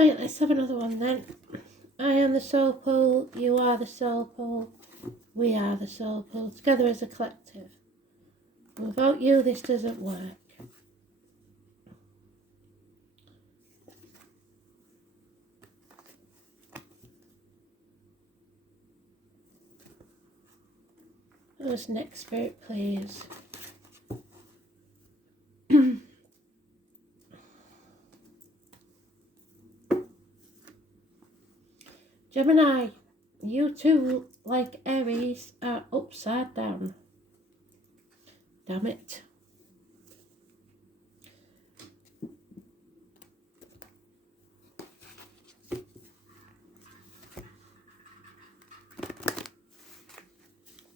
Right, let's have another one then. I am the soul pole, you are the soul pole, we are the soul pole, together as a collective. Without you, this doesn't work. Who's next, Spirit, please? Gemini, you too, like Aries, are upside down. Damn it.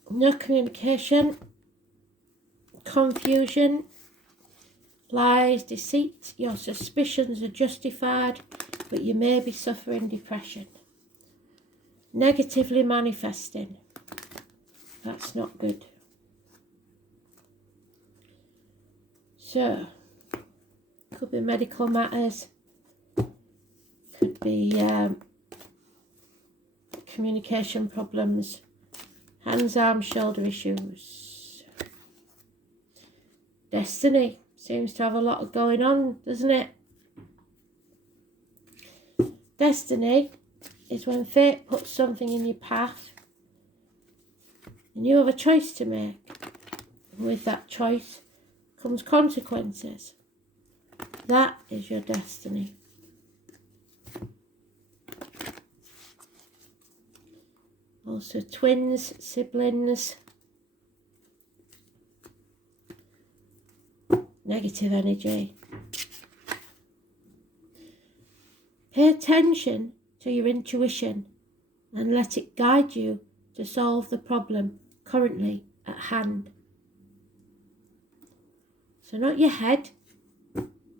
No communication, confusion, lies, deceit. Your suspicions are justified, but you may be suffering depression. Negatively manifesting. That's not good. So, could be medical matters, could be communication problems, hands, arms, shoulder issues. Destiny seems to have a lot going on, doesn't it? Destiny is when fate puts something in your path and you have a choice to make. And with that choice comes consequences. That is your destiny. Also twins, siblings, negative energy. Pay attention to your intuition and let it guide you to solve the problem currently at hand. So not your head,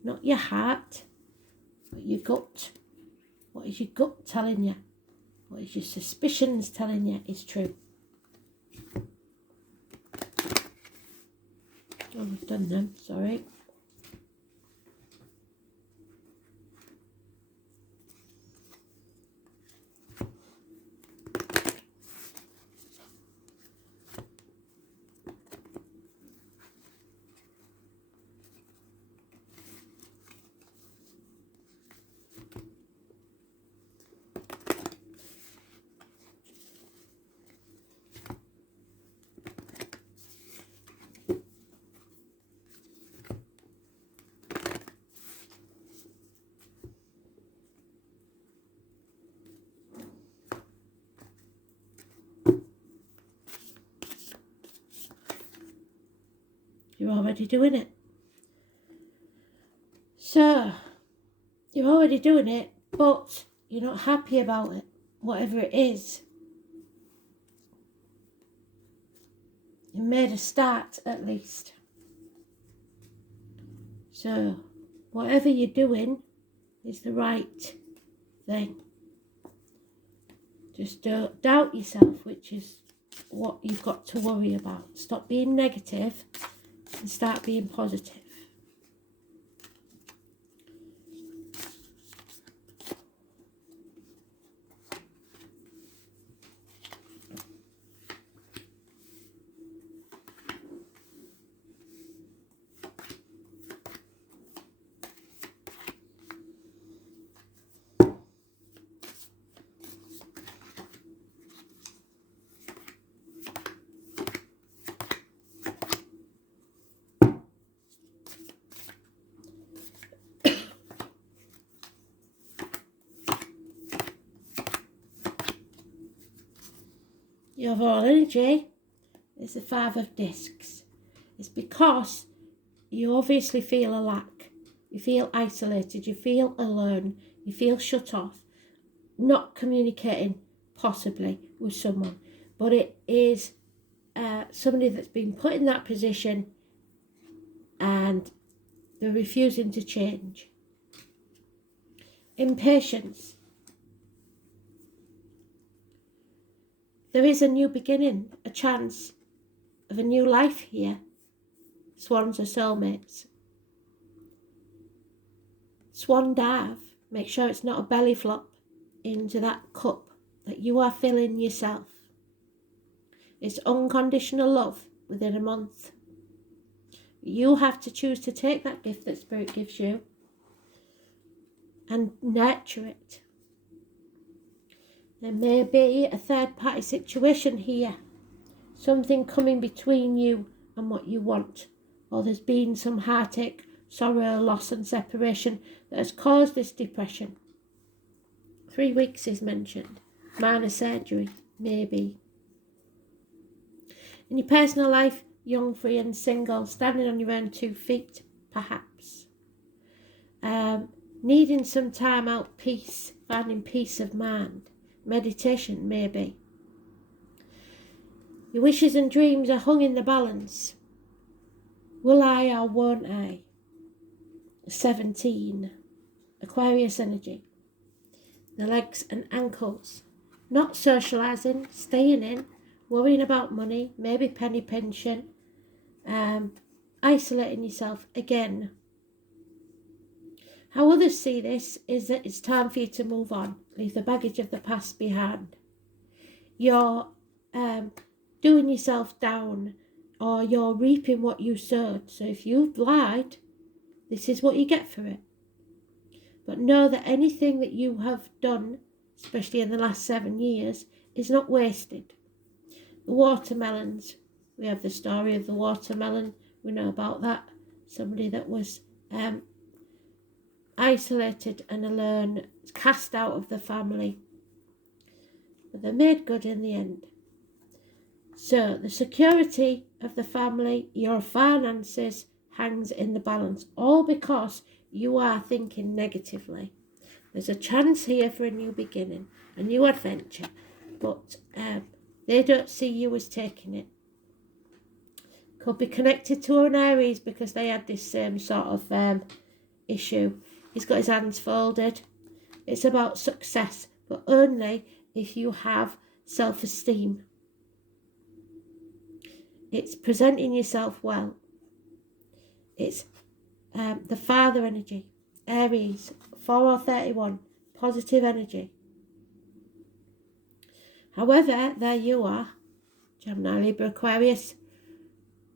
not your heart, but your gut. What is your gut telling you? What is your suspicions telling you is true? Oh, we've done them, sorry. You're already doing it. So, you're already doing it, but you're not happy about it, whatever it is. You made a start, at least. So, whatever you're doing is the right thing. Just don't doubt yourself, which is what you've got to worry about. Stop being negative and start being positive. Your overall energy is the Five of Discs. It's because you obviously feel a lack. You feel isolated. You feel alone. You feel shut off. Not communicating, possibly, with someone. But it is somebody that's been put in that position and they're refusing to change. Impatience. There is a new beginning, a chance of a new life here. Swans are soulmates. Swan dive, Make sure it's not a belly flop into that cup that you are filling yourself. It's unconditional love within a month. You have to choose to take that gift that Spirit gives you and nurture it. There may be a third party situation here. Something coming between you and what you want. Or there's been some heartache, sorrow, loss and separation that has caused this depression. 3 weeks is mentioned. Minor surgery, maybe. In your personal life, young, free and single, standing on your own 2 feet, perhaps. Needing some time out, peace, finding peace of mind. Meditation, maybe. Your wishes and dreams are hung in the balance. Will I or won't I? 17. Aquarius energy. The legs and ankles. Not socialising, staying in, worrying about money, maybe penny pension, isolating yourself again. How others see this is that it's time for you to move on, leave the baggage of the past behind. You're doing yourself down, or you're reaping what you sowed. So if you've lied, this is what you get for it. But know that anything that you have done, especially in the last 7 years, is not wasted. The watermelons, we have the story of the watermelon. We know about that. Somebody that was isolated and alone, cast out of the family. But they're made good in the end. So the security of the family, your finances, hangs in the balance. All because you are thinking negatively. There's a chance here for a new beginning, a new adventure. But they don't see you as taking it. Could be connected to an Aries because they had this same sort of issue. He's got his hands folded. It's about success, but only if you have self-esteem. It's presenting yourself well. It's the father energy. Aries, 4 or 31, positive energy. However, there you are, Gemini, Libra, Aquarius.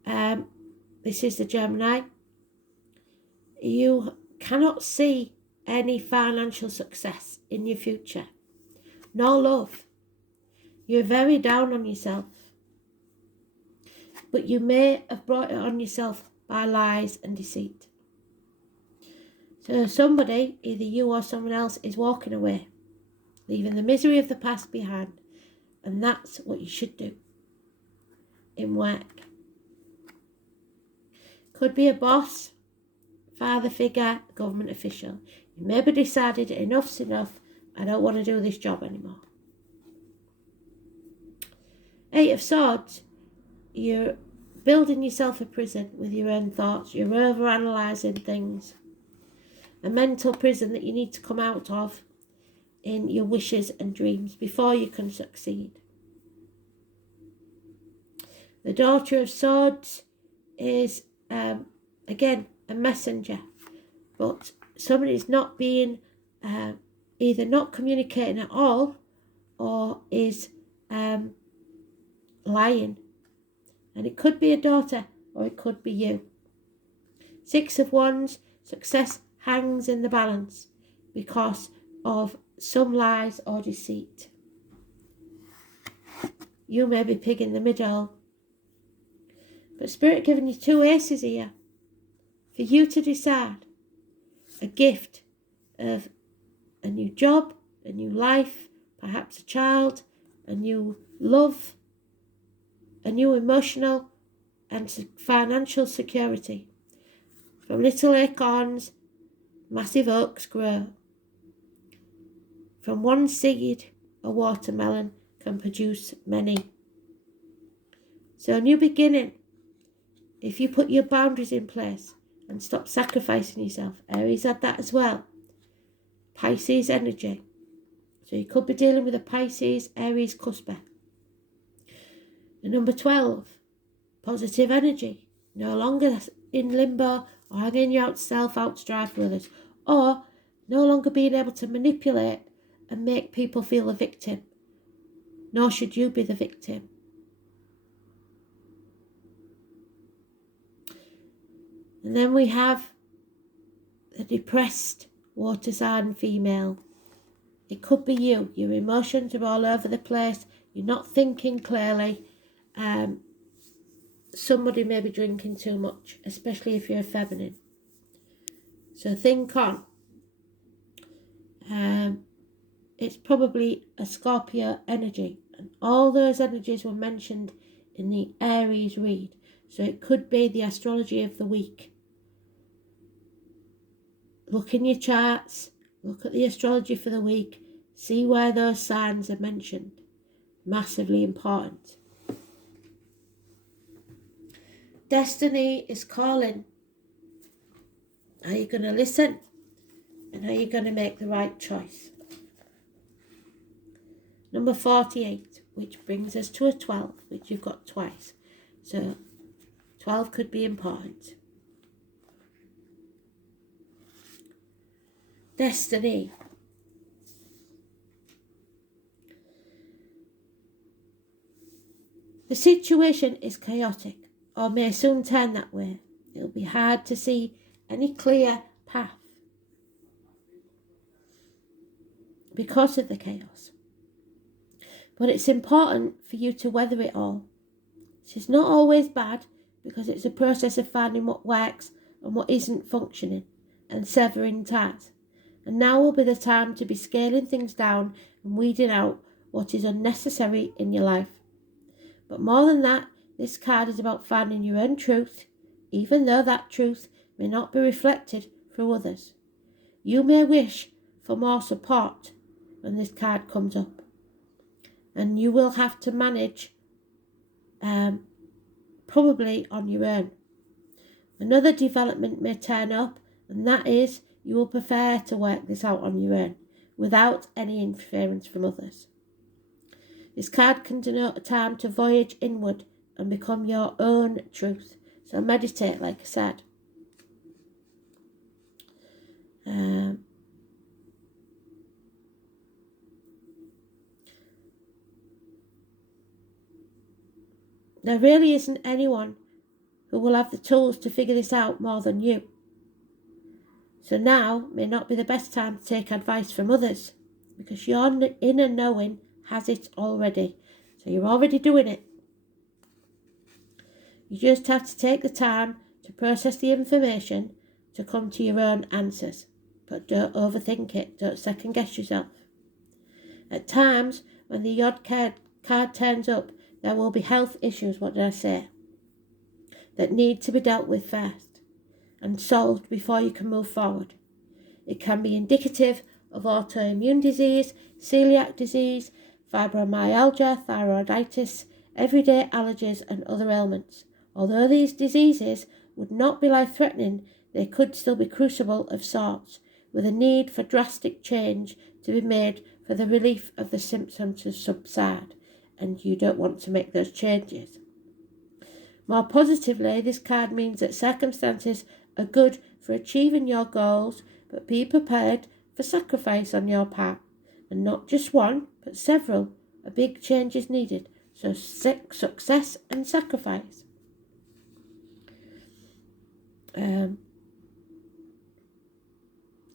This is the Gemini. You cannot see any financial success in your future. No love. You're very down on yourself. But you may have brought it on yourself by lies and deceit. So somebody, either you or someone else, is walking away, leaving the misery of the past behind. And that's what you should do in work. Could be a boss, father figure, government official. You maybe decided enough's enough, I don't want to do this job anymore. 8 of Swords, you're building yourself a prison with your own thoughts. You're over-analysing things. A mental prison that you need to come out of in your wishes and dreams before you can succeed. The Daughter of Swords is, again, a messenger. But somebody's not being, either not communicating at all or is lying. And it could be a daughter or it could be you. 6 of Wands, success hangs in the balance because of some lies or deceit. You may be pig in the middle. But Spirit giving you 2 aces here for you to decide. A gift of a new job, a new life, perhaps a child, a new love, a new emotional and financial security. From little acorns, massive oaks grow. From one seed, a watermelon can produce many. So a new beginning. If you put your boundaries in place and stop sacrificing yourself. Aries had that as well. Pisces energy. So you could be dealing with a Pisces, Aries cusp. The number 12, positive energy. No longer in limbo or hanging yourself out to drive for others. Or No longer being able to manipulate and make people feel a victim. Nor should you be the victim. And then we have the depressed water sign female. It could be you. Your emotions are all over the place. You're not thinking clearly. Somebody may be drinking too much, especially if you're feminine. So think on. It's probably a Scorpio energy. And all those energies were mentioned in the Aries read. So it could be the astrology of the week. Look in your charts. Look at the astrology for the week. See where those signs are mentioned. Massively important. Destiny is calling. Are you going to listen? And are you going to make the right choice? Number 48, which brings us to a 12, which you've got twice. So 12 could be important. Destiny. The situation is chaotic, or may soon turn that way. It'll be hard to see any clear path because of the chaos. But it's important for you to weather it all. It's not always bad, because it's a process of finding what works and what isn't functioning, and severing ties. And now will be the time to be scaling things down and weeding out what is unnecessary in your life. But more than that, this card is about finding your own truth, even though that truth may not be reflected through others. You may wish for more support when this card comes up, and you will have to manage probably on your own. Another development may turn up, and that is you will prefer to work this out on your own without any interference from others. This card can denote a time to voyage inward and become your own truth. So meditate, like I said. There really isn't anyone who will have the tools to figure this out more than you. So now may not be the best time to take advice from others, because your inner knowing has it already. So you're already doing it. You just have to take the time to process the information to come to your own answers. But don't overthink it. Don't second guess yourself. At times, when the odd card turns up, there will be health issues, what did I say, that need to be dealt with first and solved before you can move forward. It can be indicative of autoimmune disease, celiac disease, fibromyalgia, thyroiditis, everyday allergies and other ailments. Although these diseases would not be life-threatening, they could still be crucible of sorts, with a need for drastic change to be made for the relief of the symptoms to subside, and you don't want to make those changes. More positively, this card means that circumstances are good for achieving your goals, but be prepared for sacrifice on your part, and not just one, but several. A big change is needed, so success and sacrifice.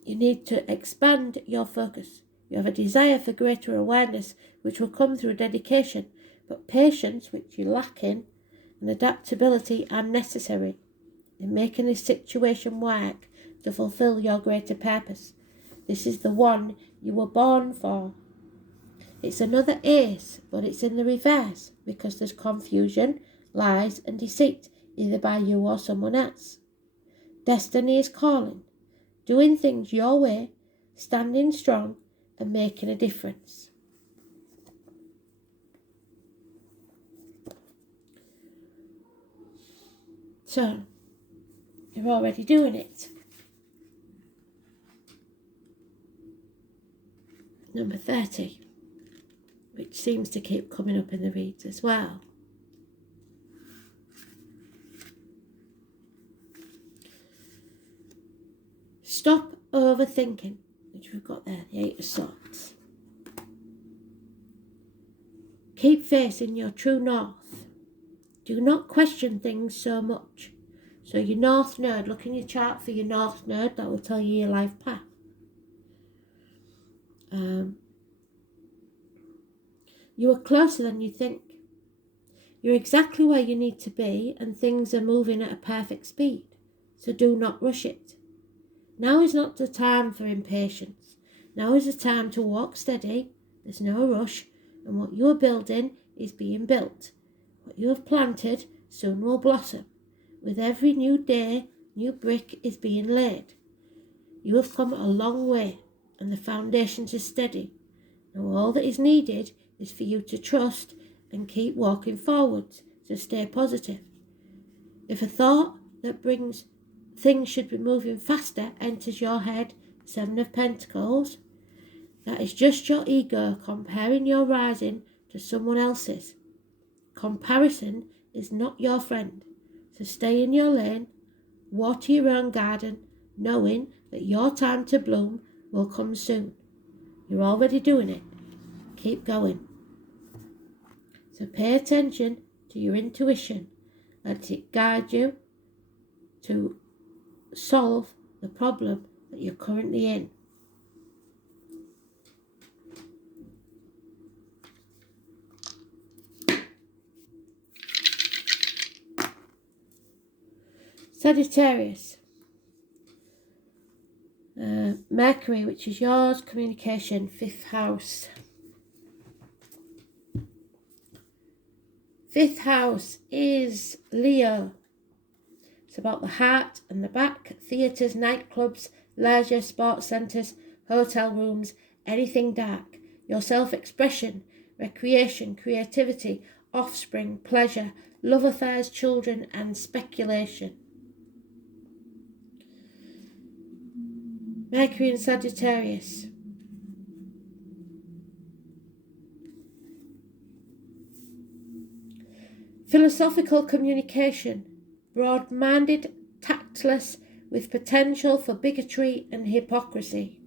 You need to expand your focus. You have a desire for greater awareness, which will come through dedication, but patience, which you lack in, and adaptability are necessary in making this situation work to fulfill your greater purpose. This is the one you were born for. It's another ace, but it's in the reverse, because there's confusion, lies and deceit, either by you or someone else. Destiny is calling, doing things your way, standing strong and making a difference. So, you're already doing it. Number 30, which seems to keep coming up in the reads as well. Stop overthinking. we've got there? The Eight of Swords. Keep facing your true north. Do not question things so much. So your North Node, look in your chart for your North Node, that will tell you your life path. You are closer than you think. You're exactly where you need to be and things are moving at a perfect speed. So do not rush it. Now is not the time for impatience. Now is the time to walk steady. There's no rush, and what you are building is being built. What you have planted soon will blossom. With every new day, new brick is being laid. You have come a long way, and the foundations are steady. Now all that is needed is for you to trust and keep walking forwards, so stay positive. If a thought that brings things should be moving faster enters your head, Seven of Pentacles, that is just your ego comparing your rising to someone else's. Comparison is not your friend, so stay in your lane, water your own garden, knowing that your time to bloom will come soon. You're already doing it. Keep going. So pay attention to your intuition. Let it guide you to solve the problem that you're currently in. Sagittarius. Mercury, which is yours, communication, 5th house. 5th house is Leo. It's about the heart and the back, theatres, nightclubs, leisure, sports centres, hotel rooms, anything dark. Your self-expression, recreation, creativity, offspring, pleasure, love affairs, children and speculation. Mercury in Sagittarius. Philosophical communication, broad-minded, tactless, with potential for bigotry and hypocrisy.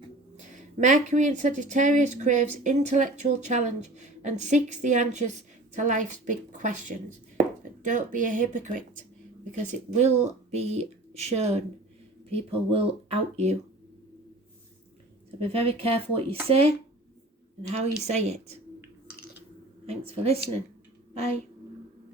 Mercury in Sagittarius craves intellectual challenge and seeks the answers to life's big questions. But don't be a hypocrite, because it will be shown. People will out you. So be very careful what you say and how you say it. Thanks for listening. Bye.